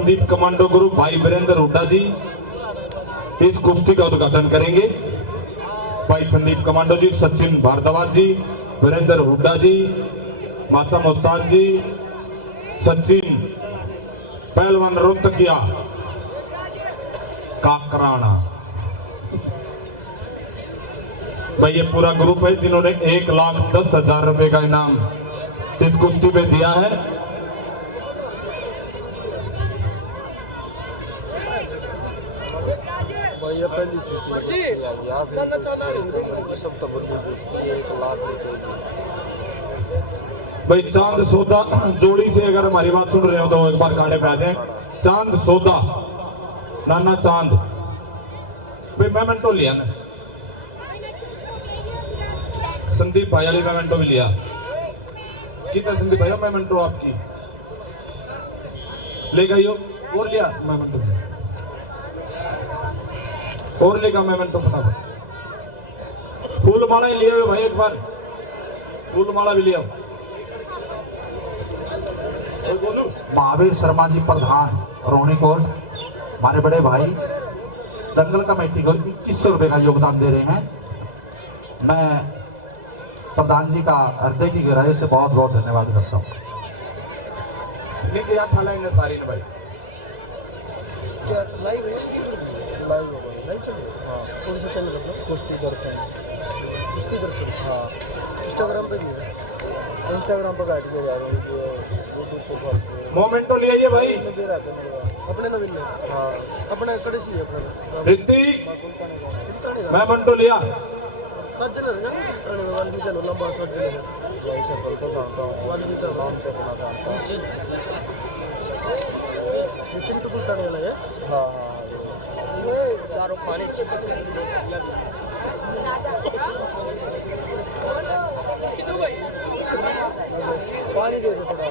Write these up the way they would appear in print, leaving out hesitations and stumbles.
Sandeep commando group भाई वीरेंद्र हुड्डा जी इस कुश्ती का उद्घाटन करेंगे। भाई संदीप कमांडो जी, सचिन भारद्वाज जी, वीरेंद्र हुड्डा जी, मातम उस्ताद जी, सचिन पहलवान रोहतकिया काकराना। भाई ये पूरा ग्रुप है जिन्होंने 1,10,000 रुपए का इनाम इस कुश्ती में दिया है। भाई चांद सौदा जोड़ी से अगर हमारी बात सुन रहे हो तो एक बार खाने पे आ जाए। चांद सौदा नाना चांद भाई मेमेंटो लिया ना, संदीप भाई वाली मेमेंटो भी लिया। कितना संदीप भाई मेमेंटो आपकी ले गई हो और लिया मेमेंटो और लेगा मेमेंटो फटाफट। फूल माला ही लिए हुए भाई, एक बार फूल माला भी लिया। महावीर शर्मा जी प्रधान रोहिणी कोट हमारे बड़े भाई दंगल कमेटी को 2100 रुपए का योगदान दे रहे हैं। मैं प्रधान जी का हृदय की गहराई से बहुत बहुत धन्यवाद करता हूँ। सारी ने भाई क्या लाइव है? लाइव होगा, लाइव चलेगा। हाँ, कौन सा चैनल है? कुश्ती दर्शन। कुश्ती दर्शन, हाँ। इंस्टाग्राम पे भी है, इंस्टाग्राम पर ऐड किया जा रहा है, यूट्यूब पे फॉलो। मोमेंटो ले आइए भाई, अपने ना मिलने। हाँ, अपने कड़े सी है अपना। ऋतिक मोमेंटो लिया। सज्जन है ना, वाली भी चलो लंबा सज्जन है। भाई सर्कल को जानता हूँ, वाली भी तो नाम को बना जानता हूँ। निश्चित तो कुछ करने वाला है। हाँ हाँ, चारों खाने चित्र पानी दे दो थोड़ा।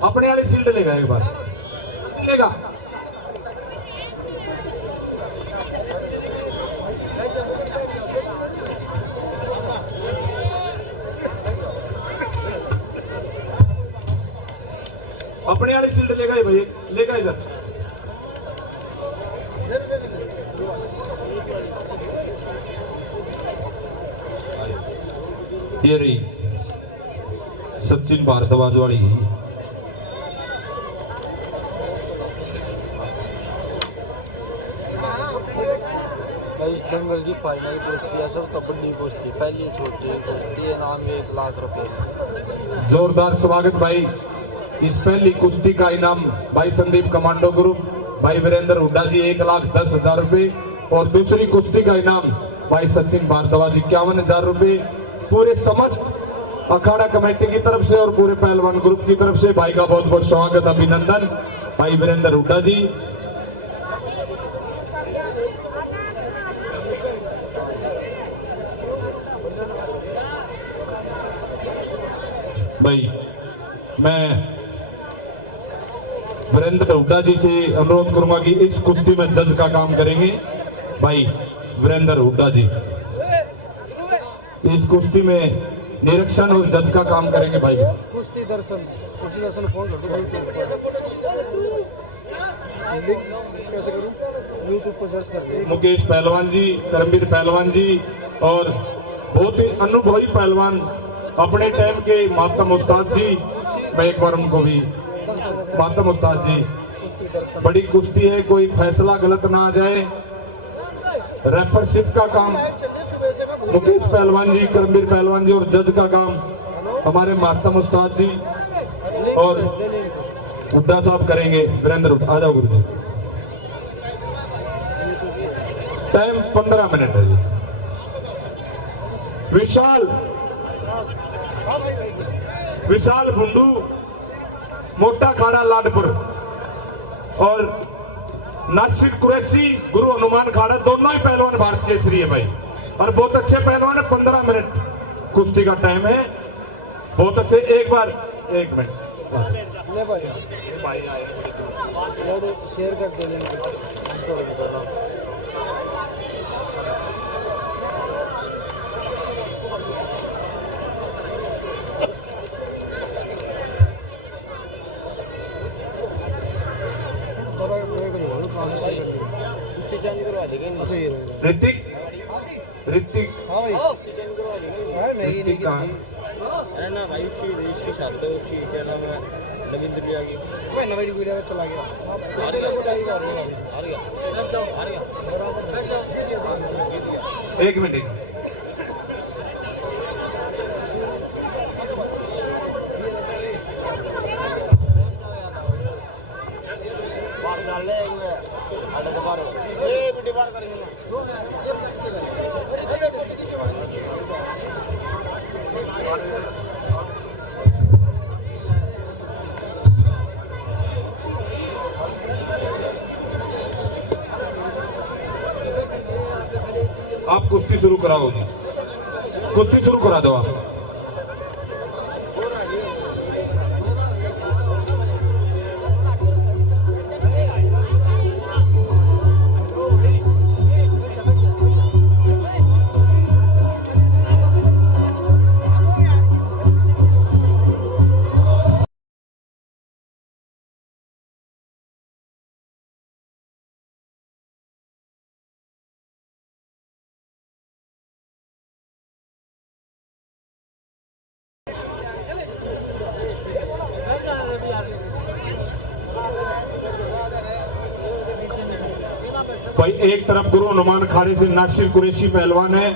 अपने वाली सील्ड लेगा एक बार लेगा। अपने वाली सील्ड लेगा ही भाई, लेगा इधर। ये रही सचिन भारद्वाज वाली। इस दंगल की फाइनल कुश्ती है, सब कबड्डी कुश्ती पहली छोटी कुश्ती है, नाम 1,00,000 रुपए। जोरदार स्वागत भाई। इस पहली कुश्ती का इनाम भाई संदीप कमांडो ग्रुप भाई वीरेंद्र हुड्डा जी 1,10,000 रुपए और दूसरी कुश्ती का इनाम भाई सचिन भारद्वाज 51,000 रुपए। पूरे समस्त अखाड़ा कमेटी की तरफ से और पूरे पहलवान ग्रुप की तरफ से भाई का बहुत बहुत स्वागत, अभिनंदन भाई वीरेंद्र हुड्डा जी। भाई मैं वीरेंद्र हुड्डा जी से अनुरोध करूंगा कि इस कुश्ती में जज का काम करेंगे भाई वीरेंद्र हुड्डा जी। इस कुश्ती में निरीक्षण और जज का काम करेंगे भाई। कुश्ती दर्शन फोन कर दो, कैसे करूं? यूट्यूब पर सर्च करके मुकेश पहलवान जी, करमवीर पहलवान जी और बहुत ही अनुभवी पहलवान अपने टाइम के मातम उस्ताद जी। मैं एक बार उनको भी, मातम उस्ताद जी, बड़ी कुश्ती है, कोई फैसला गलत ना आ जाए। रेफरशिप का काम मुकेश पहलवान जी, करमवीर पहलवान जी और जज का काम हमारे मातम उस्ताद जी और हुड्डा साहब करेंगे। वीरेंद्र आ जाओ गुरु जी। टाइम 15 मिनट है जी। विशाल भुंडू मोटा खाड़ा लाडपुर और नासिर कुरैशी गुरु हनुमान खाड़ा, दोनों ही पहलवान भारत केसरी है भाई और बहुत अच्छे पहलवान है। 15 मिनट कुश्ती का टाइम है, बहुत अच्छे। एक मिनट शेयर कर दे। ऋतिक हाँ भाई ऋतिक कहाँ है? अरे ना भाई उसकी शादी है, उसकी क्या नाम है, रविंद्र जी आ गई। मैं नवी गुड़िया में चला गया। उसके लिए बुलाई जा रही है। एक मिनट आप कुश्ती शुरू कराओ जी, कुश्ती शुरू करा दो आप। भाई एक तरफ गुरु हनुमान खाड़े से नासिर कुरैशी पहलवान है,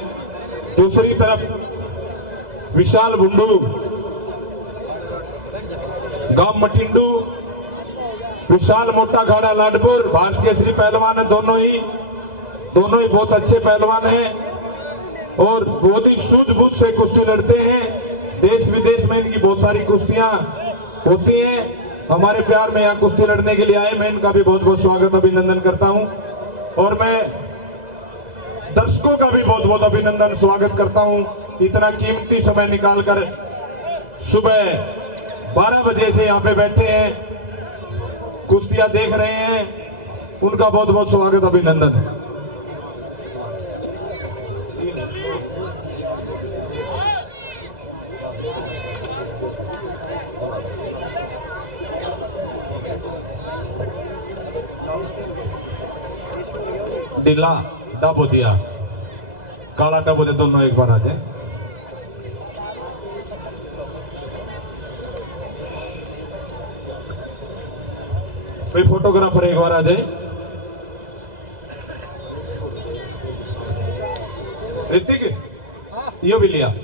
दूसरी तरफ विशाल भुंडू गांव मटिंडू, विशाल मोटा खाड़ा लाडपुर भारत केसरी पहलवान है। दोनों ही बहुत अच्छे पहलवान हैं और बहुत ही सूझबूझ से कुश्ती लड़ते हैं। देश विदेश में इनकी बहुत सारी कुश्तियां होती हैं। हमारे प्यार में यहाँ कुश्ती लड़ने के लिए आए, मैं इनका भी बहुत बहुत स्वागत अभिनंदन करता हूं और मैं दर्शकों का भी बहुत बहुत अभिनंदन स्वागत करता हूं। इतना कीमती समय निकालकर सुबह 12 बजे से यहाँ पे बैठे हैं, कुश्तियां देख रहे हैं, उनका बहुत बहुत स्वागत अभिनंदन। डिला डाबोदिया काला डाबोदिया दोनों एक बार आ जाए। कोई फोटोग्राफर एक बार आ जाए। ऋतिक यो भी लिया।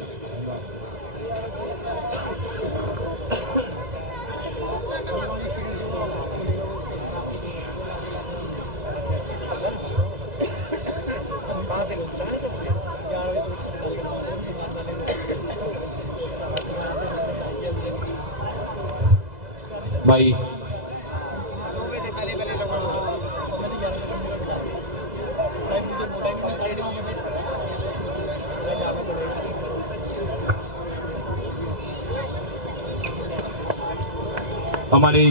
भाई हमारी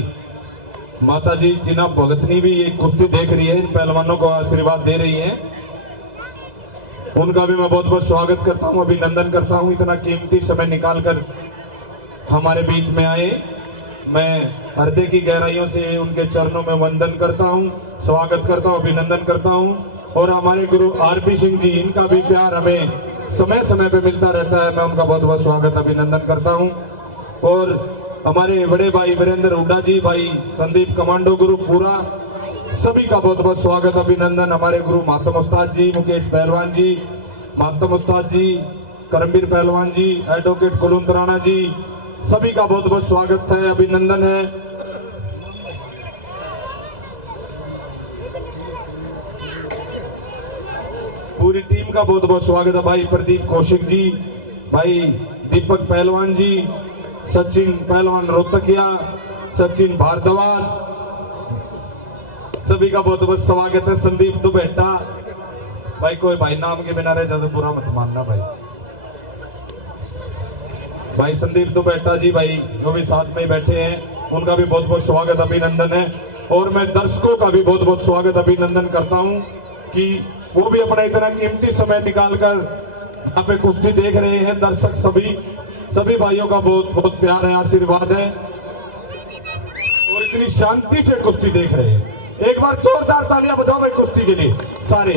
माताजी चिना भगतनी भी ये कुश्ती देख रही है, इन पहलवानों को आशीर्वाद दे रही है, उनका भी मैं बहुत बहुत स्वागत करता हूं, अभिनंदन करता हूं। इतना कीमती समय निकालकर हमारे बीच में आए, मैं हृदय की गहराइयों से उनके चरणों में वंदन करता हूं, स्वागत करता हूं, अभिनंदन करता हूं। और हमारे गुरु आरपी सिंह जी, इनका भी प्यार हमें समय समय पे मिलता रहता है, मैं उनका बहुत बहुत स्वागत अभिनंदन करता हूं। और हमारे बड़े भाई वीरेंद्र हुड्डा जी, भाई संदीप कमांडो गुरु, पूरा सभी का बहुत बहुत स्वागत अभिनंदन। हमारे गुरु मातम उस्ताद जी, मुकेश पहलवान जी, मातम उस्ताद जी, करमवीर पहलवान जी, एडवोकेट कुलवंत राणा जी, सभी का बहुत बहुत स्वागत है, अभिनंदन है। पूरी टीम का बहुत बहुत स्वागत है। भाई प्रदीप कौशिक जी, भाई दीपक पहलवान जी, सचिन पहलवान रोहतकिया, सचिन भारद्वाज, सभी का बहुत बहुत स्वागत है। संदीप दुबेटा भाई, कोई भाई नाम के बिना रह जाए बुरा मत मानना भाई। भाई संदीप दुबेटा जी भाई जो भी साथ में बैठे हैं, उनका भी बहुत बहुत स्वागत अभिनंदन है। और मैं दर्शकों का भी बहुत बहुत स्वागत अभिनंदन करता हूं कि वो भी अपना इतना कीमती समय निकालकर यहाँ पे कुश्ती देख रहे हैं। दर्शक सभी भाइयों का बहुत बहुत प्यार है, आशीर्वाद है और इतनी शांति से कुश्ती देख रहे हैं। एक बार जोरदार तालियां बजाओ भाई कुश्ती के लिए, सारे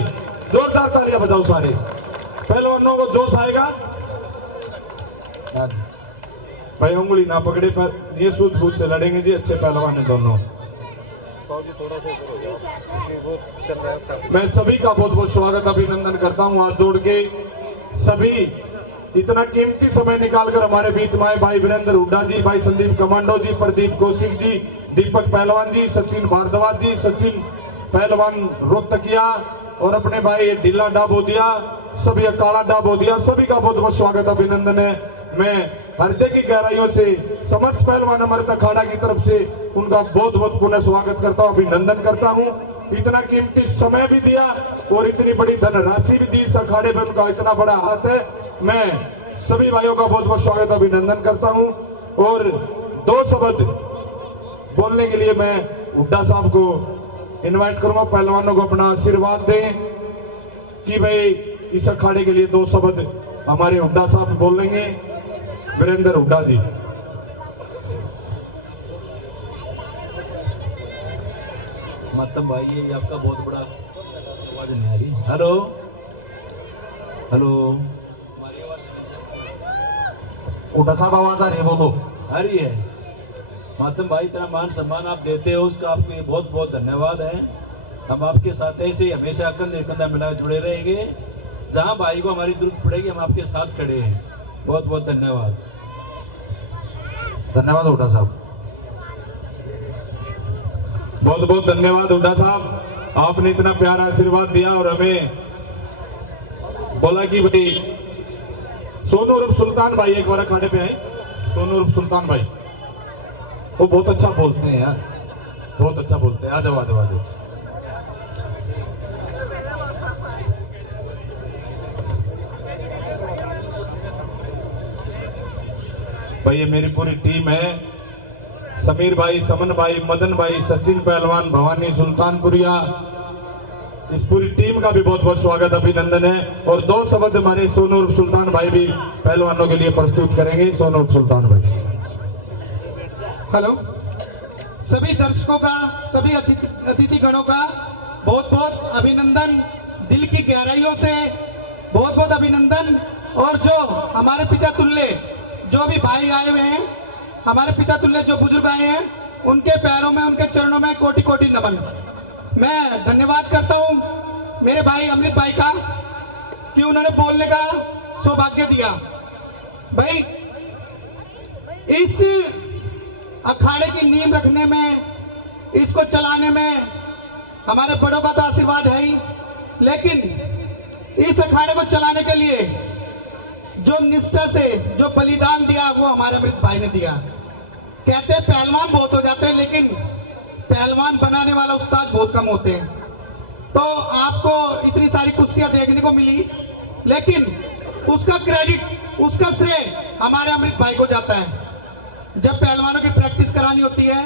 जोरदार तालियां बजाओ सारे। पहलवानों को जोश आएगा भाई, उंगली ना पकड़े पर ये सूझबूझ से लड़ेंगे जी, अच्छे पहलवान है दोनों। मैं सभी का बहुत बहुत स्वागत अभिनंदन करता हूं, हाथ जोड़ के। सभी इतना कीमती समय निकालकर हमारे बीच में आए, भाई वीरेंद्र हुड्डा जी, भाई संदीप कमांडो जी, प्रदीप कौशिक जी, दीपक पहलवान जी, सचिन भारद्वाज जी, सचिन पहलवान रोहतकिया और अपने भाई ढीला डाबोदिया, सभी अकाला डाबोदिया, सभी का बहुत बहुत स्वागत अभिनंदन है। मैं हृदय की गहराइयों से समस्त पहलवान हमारे अखाड़ा की तरफ से उनका बहुत बहुत पुनः स्वागत करता हूं, अभिनंदन करता हूं। इतना कीमती समय भी दिया और इतनी बड़ी धनराशि भी दी इस अखाड़े में, उनका इतना बड़ा हाथ है। मैं सभी भाइयों का बहुत बहुत स्वागत अभिनंदन करता हूं। और दो शब्द बोलने के लिए मैं हुड्डा साहब को इनवाइट करूंगा, पहलवानों को अपना आशीर्वाद दें कि भाई इस अखाड़े के लिए दो शब्द हमारे हुड्डा साहब बोलेंगे। वीरेंद्र हुड्डा जी। मातम भाई, ये आपका बहुत बड़ा आवाज नहीं आ रही। हेलो हेलो, हुड्डा साहब आवाज आ रही है, बोलो। आ रही है। मातम भाई, इतना मान सम्मान आप देते हो उसका आपके लिए बहुत बहुत धन्यवाद है। हम आपके साथ ऐसे ही हमेशा कंधे कंधा मिला जुड़े रहेंगे। जहां भाई को हमारी जरूरत पड़ेगी हम आपके साथ खड़े हैं। बहुत बहुत धन्यवाद। धन्यवाद हुड्डा साहब, बहुत बहुत धन्यवाद हुड्डा साहब, आपने इतना प्यारा आशीर्वाद दिया और हमें बोला कि भाई सोनू उर्फ सुल्तान भाई एक बार अखाड़े पे आए। सोनू उर्फ सुल्तान भाई वो बहुत अच्छा बोलते हैं यार, बहुत अच्छा बोलते हैं। आ जाओ आ जाओ आ जाओ। भाई ये मेरी पूरी टीम है, समीर भाई, समन भाई, मदन भाई, सचिन पहलवान, भवानी सुल्तानपुरिया, इस पूरी टीम का भी बहुत बहुत स्वागत अभिनंदन है। और दो शब्द हमारे सोनू उर्फ सुल्तान भाई भी पहलवानों के लिए प्रस्तुत करेंगे। सोनू उर्फ सुल्तान भाई। हेलो, सभी दर्शकों का, सभी अतिथि गणों का बहुत बहुत अभिनंदन, दिल की गहराइयों से बहुत बहुत अभिनंदन। और जो हमारे पिता तुल्य जो भी भाई आए हुए हैं, हमारे पिता तुल्य जो बुजुर्ग आए हैं, उनके पैरों में, उनके चरणों में कोटि कोटि नमन। मैं धन्यवाद करता हूं मेरे भाई अमृत भाई का कि उन्होंने बोलने का सौभाग्य दिया। भाई इस अखाड़े की नींव रखने में, इसको चलाने में हमारे बड़ों का तो आशीर्वाद है ही, लेकिन इस अखाड़े को चलाने के लिए जो निष्ठा से जो बलिदान दिया वो हमारे अमृत भाई ने दिया। कहते हैं पहलवान बहुत हो जाते हैं, लेकिन पहलवान बनाने वाला उस्ताद बहुत कम होते हैं। तो आपको इतनी सारी कुश्तियां देखने को मिली, लेकिन उसका क्रेडिट, उसका श्रेय हमारे अमृत भाई को जाता है। जब पहलवानों की प्रैक्टिस करानी होती है,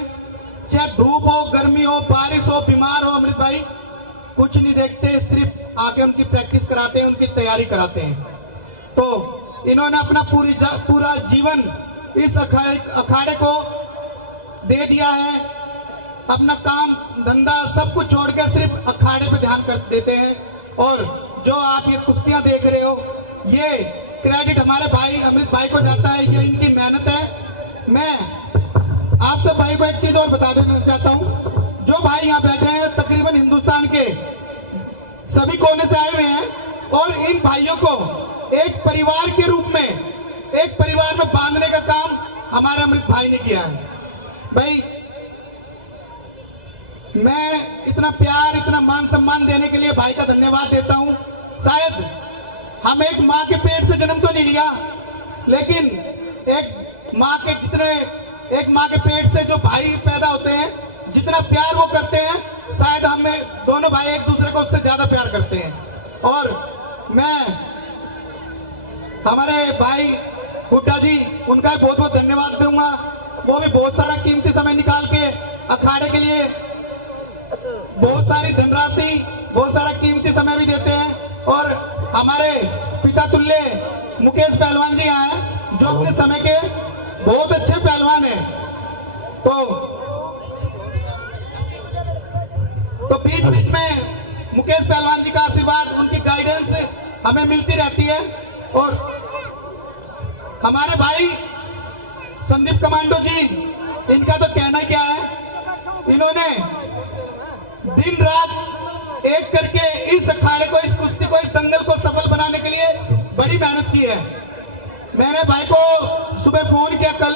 चाहे धूप हो, गर्मी हो, बारिश हो, बीमार हो, अमृत भाई कुछ नहीं देखते, सिर्फ आके उनकी प्रैक्टिस कराते हैं, उनकी तैयारी कराते हैं। तो इन्होंने अपना पूरा जीवन इस अखाड़े को दे दिया है। अपना काम धंधा सब कुछ छोड़कर सिर्फ अखाड़े पे ध्यान कर देते हैं। और जो आप ये कुश्तियां देख रहे हो, ये क्रेडिट हमारे भाई अमृत भाई को जाता है, ये इनकी मेहनत है। मैं आप सब भाई को एक चीज और बता देना चाहता हूं। जो भाई यहाँ बैठे हैं तकरीबन हिंदुस्तान के सभी कोने से आए हुए हैं, और इन भाइयों को एक परिवार के रूप में, एक परिवार में बांधने का काम हमारे अमृत भाई ने किया है। भाई मैं इतना प्यार, इतना मान सम्मान देने के लिए भाई का धन्यवाद देता हूं। शायद हम एक माँ के पेट से जन्म तो नहीं लिया, लेकिन एक माँ के पेट से जो भाई पैदा होते हैं, जितना प्यार वो करते हैं, शायद हमें दोनों भाई एक दूसरे को उससे ज्यादा प्यार करते हैं। और मैं हमारे भाई हुड्डा जी, उनका बहुत बहुत धन्यवाद दूंगा। वो भी बहुत सारा कीमती समय निकाल के अखाड़े के लिए बहुत सारी धनराशि, बहुत सारा कीमती समय भी देते हैं। और हमारे पिता तुल्य मुकेश पहलवान जी आए, जो अपने समय के बहुत अच्छे पहलवान हैं। तो बीच बीच में मुकेश पहलवान जी का आशीर्वाद, उनकी गाइडेंस हमें मिलती रहती है। और हमारे भाई संदीप कमांडो जी, इनका तो कहना क्या है, इन्होंने दिन रात एक करके इस अखाड़े को, इस कुश्ती को, इस दंगल को सफल बनाने के लिए बड़ी मेहनत की है। मैंने भाई को सुबह फोन किया कल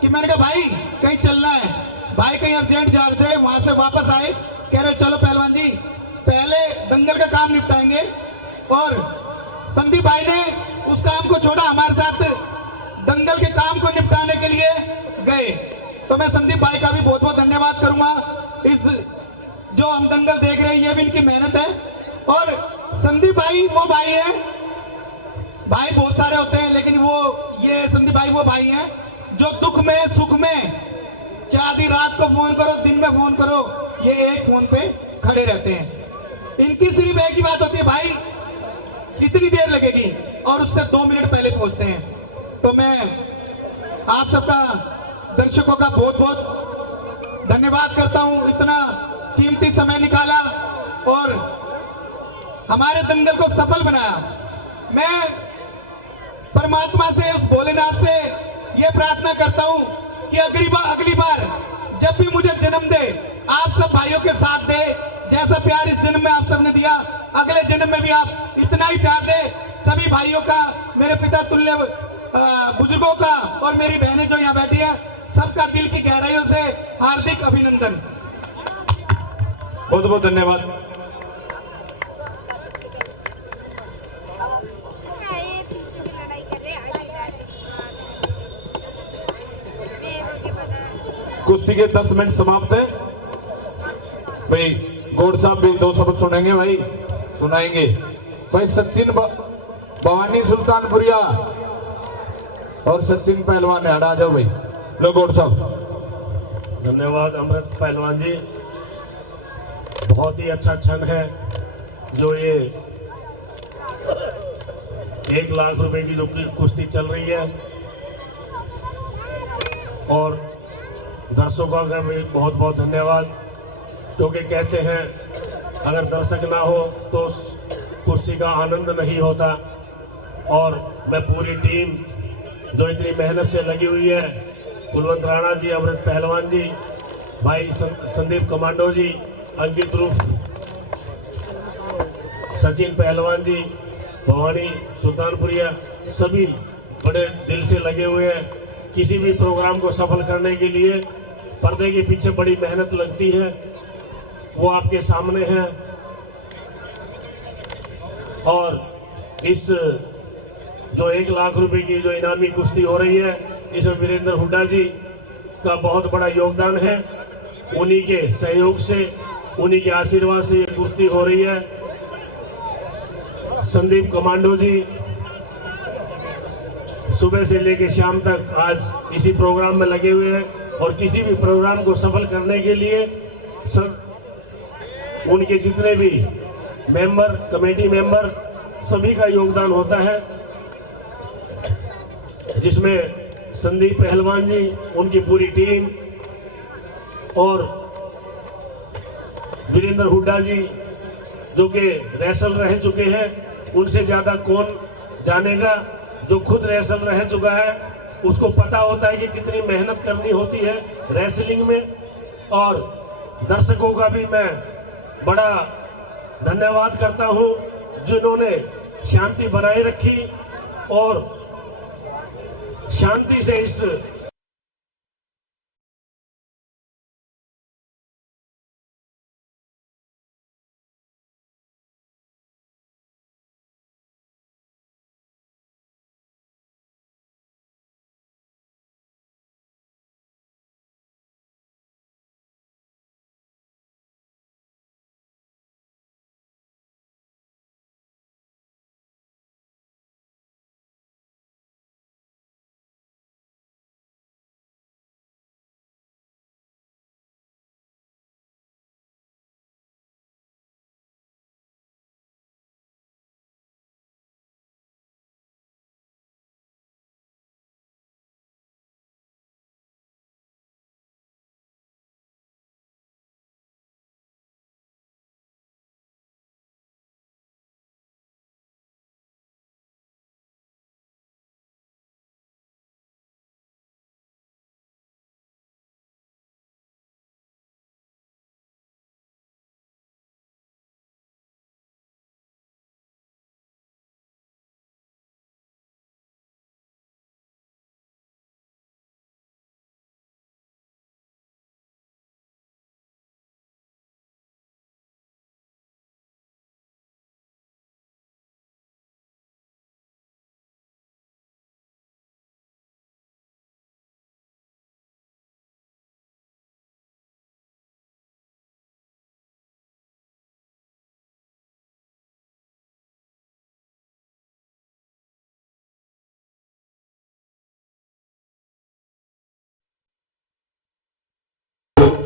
कि मैंने कहा भाई कहीं चलना है। भाई कहीं अर्जेंट जा रहे थे, वहां से वापस आए, कह रहे चलो पहलवान जी पहले दंगल का काम निपटाएंगे। और संदीप भाई ने उस काम को छोड़ा, हमारे साथ दंगल के काम को निपटाने के लिए गए। तो मैं संदीप भाई का भी बहुत बहुत धन्यवाद करूंगा। इस जो हम दंगल देख रहे हैं, ये भी इनकी मेहनत है। और संदीप भाई वो भाई है, भाई बहुत सारे होते हैं, लेकिन ये संदीप भाई वो भाई हैं जो दुख में सुख में, चाहे आधी रात को फोन करो, दिन में फोन करो, ये एक फोन पे खड़े रहते हैं। इनकी सिर्फ एक ही बात होती है, भाई कितनी देर लगेगी, और उससे 2 मिनट पहले पहुंचते हैं। तो मैं आप सबका, दर्शकों का बहुत बहुत धन्यवाद करता हूं, इतना कीमती समय निकाला और हमारे दंगल को सफल बनाया। मैं परमात्मा से, उस भोलेनाथ से यह प्रार्थना करता हूं कि अगली बार जब भी मुझे जन्म दे, आप सब भाइयों के साथ दे। जैसा प्यार इस जन्म में आप सबने दिया, अगले जन्म में भी आप इतना ही प्यार दे। सभी भाइयों का, मेरे पिता तुल्य बुजुर्गों का और मेरी बहनें जो यहाँ बैठी है, सबका दिल की गहराइयों से हार्दिक अभिनंदन। बहुत बहुत धन्यवाद। कुश्ती के 10 मिनट समाप्त है। भाई गौड़ साहब भी 2 शब्द सुनेंगे, भाई सुनाएंगे। भाई सचिन भवानी सुल्तानपुरिया और सचिन पहलवान है, हटा जाओ भाई। लो गौड़ साहब। धन्यवाद अमृत पहलवान जी, बहुत ही अच्छा क्षण है जो ये 1 लाख रुपए की जो कुश्ती चल रही है। और दर्शकों का भी बहुत बहुत धन्यवाद, क्योंकि कहते हैं अगर दर्शक ना हो तो उस कुश्ती का आनंद नहीं होता। और मैं पूरी टीम जो इतनी मेहनत से लगी हुई है, कुलवंत राणा जी, अमृत पहलवान जी, भाई संदीप कमांडो जी, अंकित रूफ, सचिन पहलवान जी, भवानी सुल्तानपुरिया, सभी बड़े दिल से लगे हुए हैं। किसी भी प्रोग्राम को सफल करने के लिए पर्दे के पीछे बड़ी मेहनत लगती है, वो आपके सामने है। और इस जो 1 लाख रुपए की जो इनामी कुश्ती हो रही है, इसमें वीरेंद्र हुड्डा जी का बहुत बड़ा योगदान है। उन्हीं के सहयोग से, उन्हीं के आशीर्वाद से ये कुश्ती हो रही है। संदीप कमांडो जी सुबह से लेकर शाम तक आज इसी प्रोग्राम में लगे हुए हैं। और किसी भी प्रोग्राम को सफल करने के लिए सब उनके जितने भी मेंबर, कमेटी मेंबर, सभी का योगदान होता है, जिसमें संदीप पहलवान जी, उनकी पूरी टीम और वीरेंद्र हुड्डा जी जो कि रेसल रह चुके हैं, उनसे ज्यादा कौन जानेगा। जो खुद रेसल रह चुका है उसको पता होता है कि कितनी मेहनत करनी होती है रेसलिंग में। और दर्शकों का भी मैं बड़ा धन्यवाद करता हूं जिन्होंने शांति बनाए रखी और शांति से इस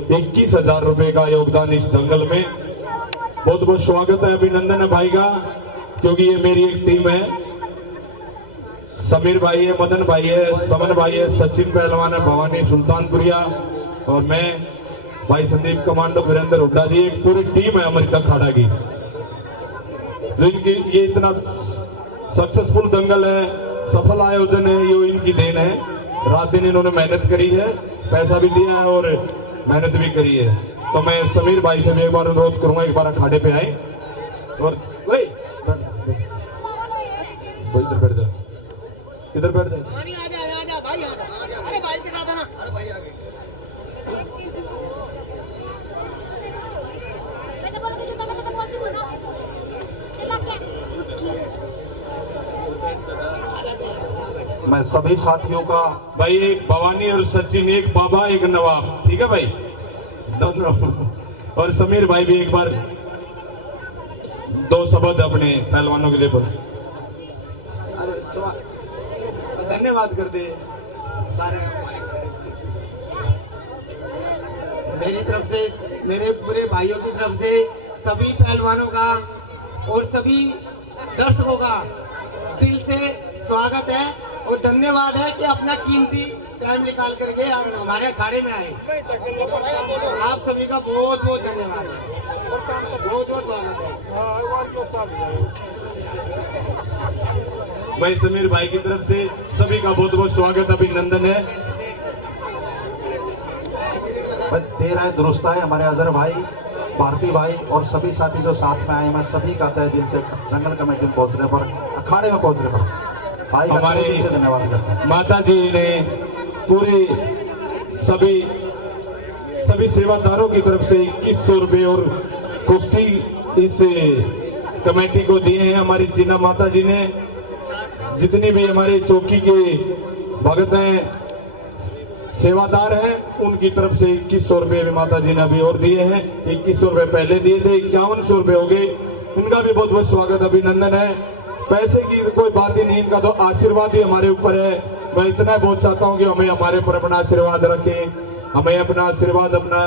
₹21,000 का योगदान इस दंगल में। बहुत बहुत स्वागत है, अभिनंदन है भाई का, क्योंकि ये मेरी एक टीम है। समीर भाई है, मदन भाई है, समन भाई है, सचिन पहलवान है, भवानी सुल्तानपुरिया और मैं भाई संदीप कमांडो वीरेंद्र हुड्डा जी। एक पूरी टीम है हमारी अखाड़ा की, जिनकी ये इतना सक्सेसफुल दंगल है, सफल आयोजन है, ये इनकी देन है। रात दिन इन्होंने मेहनत करी है, पैसा भी दिया है और मेहनत भी करी है। तो मैं समीर भाई से भी एक बार अनुरोध करूंगा, एक बार अखाड़े पे आए और इधर बैठ जा, इधर बैठ जा। मैं सभी साथियों का भाई एक भवानी और सचिन, एक बाबा एक नवाब, ठीक है भाई दोनों। और समीर भाई भी एक बार 2 शब्द अपने पहलवानों के लिए बोल। धन्यवाद कर दे सारे मेरी तरफ से, मेरे पूरे भाइयों की तरफ से सभी पहलवानों का और सभी दर्शकों का दिल से स्वागत है और धन्यवाद है कि अपना कीमती टाइम निकाल करके हमारे अखाड़े में आए। आप सभी का बहुत बहुत धन्यवाद है, बहुत बहुत स्वागत है। भाई समीर भाई की तरफ से सभी का बहुत बहुत स्वागत, अभिनंदन है। देर है दुरुस्त है। हमारे अजहर भाई, भारती भाई और सभी साथी जो साथ में आए, मैं सभी का तहे दिल से दंगल कमेटी में पहुंचने पर, अखाड़े में पहुंचने पर भाई का तहे दिल से धन्यवाद करता हूं। माता जी ने पूरे सभी सेवादारों की तरफ से 2100 रुपए और कुश्ती इस कमेटी को दिए हैं। हमारी चीना माता जी ने, जितनी भी हमारे चौकी के भगत हैं, सेवादार हैं, उनकी तरफ से 2100 रुपए भी माता जी ने अभी और दिए हैं। 2100 रुपए पहले दिए थे, 5100 रुपए हो गए। इनका भी बहुत बहुत स्वागत, अभिनंदन है। पैसे की कोई बात ही नहीं, इनका तो आशीर्वाद ही हमारे ऊपर है। मैं इतना बहुत चाहता हूं कि हमें हमारे ऊपर अपना आशीर्वाद रखें, हमें अपना आशीर्वाद, अपना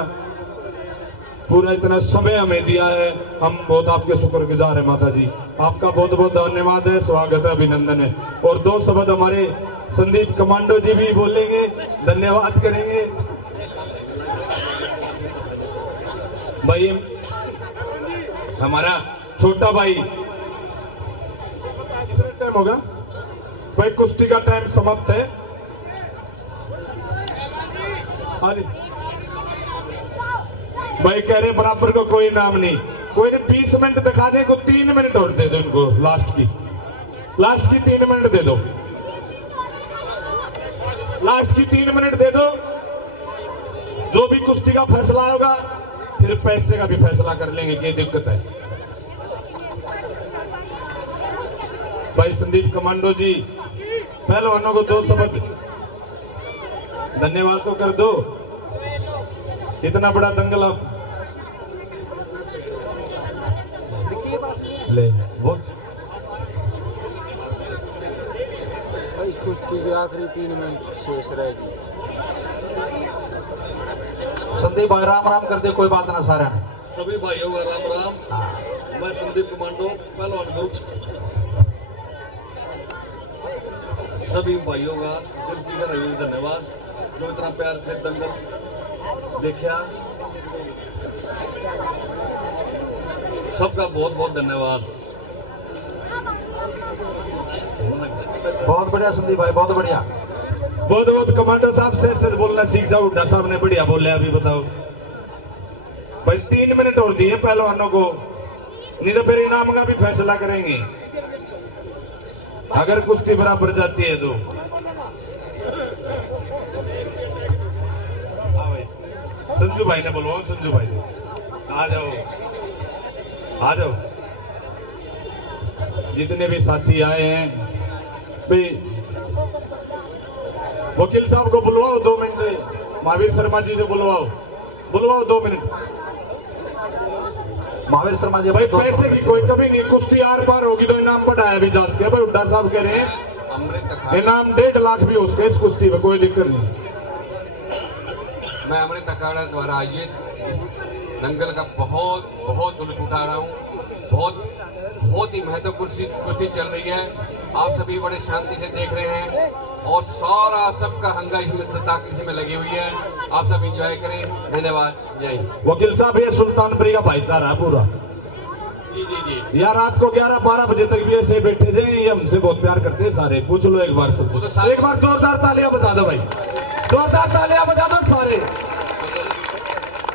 पूरा इतना समय हमें दिया है। हम बहुत आपके शुक्रगुजार हैं माता जी, आपका बहुत बहुत धन्यवाद है, स्वागत है, अभिनंदन है। और 2 शब्द हमारे संदीप कमांडो जी भी बोलेंगे, धन्यवाद करेंगे। भाई हमारा छोटा भाई, कितना टाइम होगा भाई? कुश्ती का टाइम समाप्त है। भाई कह रहे बराबर को कोई नाम नहीं, कोई नहीं 20 मिनट दिखा दे को 3 मिनट और दे दो इनको लास्ट की 3 मिनट दे दो लास्ट की 3 मिनट दे दो। जो भी कुश्ती का फैसला होगा फिर पैसे का भी फैसला कर लेंगे, क्या दिक्कत है। भाई संदीप कमांडो जी पहलवानों को 2 शब्द धन्यवाद तो कर दो, इतना बड़ा दंगल आप ले बहुत। इस कुश्ती के आखिरी 3 मिनट शेष रहेगी। संदीप भाई राम राम कर दे, कोई बात ना सारे ने। सभी भाइयों का राम राम। मैं संदीप कमांडो पहलवान ग्रुप सभी भाइयों का दिल की गहराई से धन्यवाद जो इतना प्यार से दंगल देखा। सबका बहुत बहुत धन्यवाद। बहुत बढ़िया संदीप भाई, बहुत बढ़िया। बहुत बहुत कमांडो साहब से सच बोलना सीख जाओ। हुड्डा साहब ने बढ़िया बोले, अभी बताओ भाई 3 मिनट और दिए पहलवानों को, नहीं तो फिर इनाम का भी फैसला करेंगे अगर कुश्ती बराबर जाती है तो। हाँ भाई संजू भाई ने बोलवाओ, संजू भाई आ जाओ आ जाओ। जितने भी साथी आए हैं भाई, वकील साहब को बुलवाओ 2 मिनट, महावीर शर्मा जी से बुलवाओ 2 मिनट। महावीर शर्मा जी भाई पैसे की कोई कमी नहीं, कुश्ती आर पार होगी तो इनाम बढ़ाया भी जा सके। भाई हुड्डा साहब कह रहे हैं इनाम 1.5 लाख भी हो सके इस कुश्ती में, कोई दिक्कत नहीं। मैं अमृत अखाड़ा द्वारा आयोजित इस दंगल का बहुत बहुत लुत्फ उठा रहा हूँ। बहुत ही महत्वपूर्ण कुश्ती चल रही है। आप सभी बड़े शांति से देख रहे हैं और सारा सबका हंगा इसमें ताक इसमें लगी हुई है। आप सब एंजॉय करें। धन्यवाद। जय हिंद। वकील साहब ये सुल्तानपुरी का भाईचारा है पूरा। जी जी जी। यार रात को 11-12 बजे तक भी ऐसे बैठे जाए, ये हमसे बहुत प्यार करते हैं सारे। पूछ लो एक बार सब, एक बार जोरदार तालियां बजा दो भाई, जोरदार तालियां बजा दो सारे।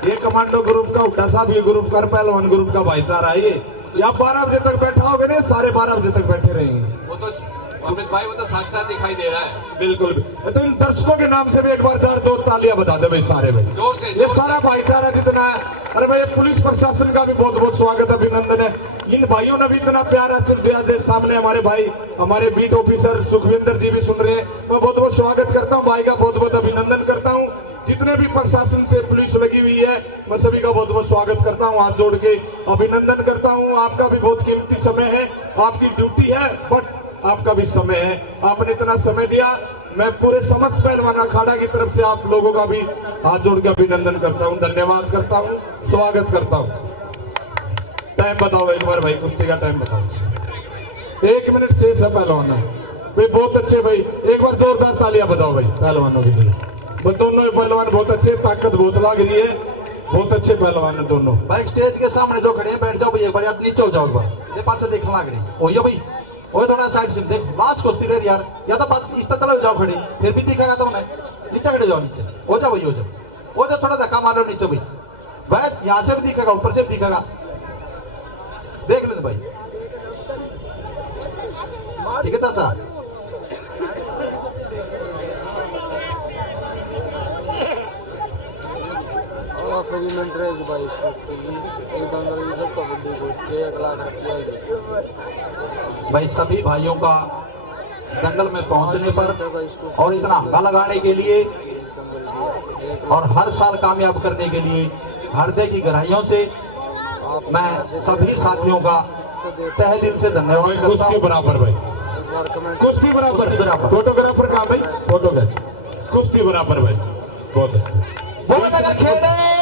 ये कमांडो ग्रुप का, हुड्डा साहब ये ग्रुप का, पहलवान ग्रुप का भाईचारा है ये। या 12 बजे तक बैठा होगे ना, सारे 12 बजे तक बैठे रहेंगे। वो तो अमित भाई वो तो साक्षात दिखाई दे रहा है। बिल्कुल भी। तो इन दर्शकों के नाम से भी एक बार जोर तालियां बजा दे भाई सारे भाई। जोर से ये सारा भाईचारा जितना है। अरे भाई पुलिस प्रशासन का भी बहुत बहुत स्वागत अभिनंदन है। इन भाइयों ने भी इतना प्यार आशीर्वाद दिया। जैसे सामने हमारे भाई, हमारे बीट ऑफिसर सुखविंदर जी भी सुन रहे हैं। मैं बहुत बहुत स्वागत करता हूँ भाई का, बहुत बहुत अभिनंदन करता हूँ। जितने भी प्रशासन से पुलिस लगी हुई है, मैं सभी का बहुत बहुत स्वागत करता हूँ, हाथ जोड़ के अभिनंदन करता हूँ। आपका भी बहुत कीमती समय है, आपकी ड्यूटी है, बट आपका भी समय है। आपने इतना समय दिया, मैं पूरे समस्त पहलवान अखाड़ा की तरफ से आप लोगों का भी हाथ जोड़ के अभिनंदन करता हूँ, धन्यवाद करता हूँ, स्वागत करता हूँ। टाइम बताओ एक बार भाई, कुश्ती का टाइम बताओ। 1 मिनट शेष है पहलवान भाई। बहुत अच्छे भाई, एक बार जोरदार तालियां बताओ भाई पहलवानों के लिए। दोनों पहलवान बहुत अच्छे, ताकत बहुत लग रही है, बहुत अच्छे पहलवान है दोनों भाई। स्टेज के सामने जो खड़े हैं बैठ जाओ भाई, एक बार नीचे हो जाओ, एक बार ये पास से देखने लग रही। भाई वो थोड़ा साइड से देख, लास्ट कुश्ती रही यार, या तो बात इस तरह जाओ खड़े, फिर भी दिखेगा तो नहीं। नीचे खड़े जाओ, नीचे हो जाओ भाई, हो जाओ, थोड़ा धक्का मार लो नीचे भाई, बस यहाँ से भी दिखेगा, ऊपर से भी दिखेगा, देख लेना भाई। ठीक है चाचा। आखिरी मिनट रहेगी भाई इस कुश्ती की। एक दंगल की सब कबड्डी कुश्ती 1 लाख रुपया। भाई सभी भाइयों का दंगल में पहुंचने पर और इतना हंगा लगाने के लिए और हर साल कामयाब करने के लिए हृदय की गहराइयों से मैं सभी साथियों का तहे दिल से धन्यवाद करता कुश्ती हूँ। बराबर भाई, कुश्ती बराबर, फोटोग्राफर कहाँ भाई, फोटोग्राफर कुश्ती बराबर भाई, बहुत अच्छा। बहुत अगर खेले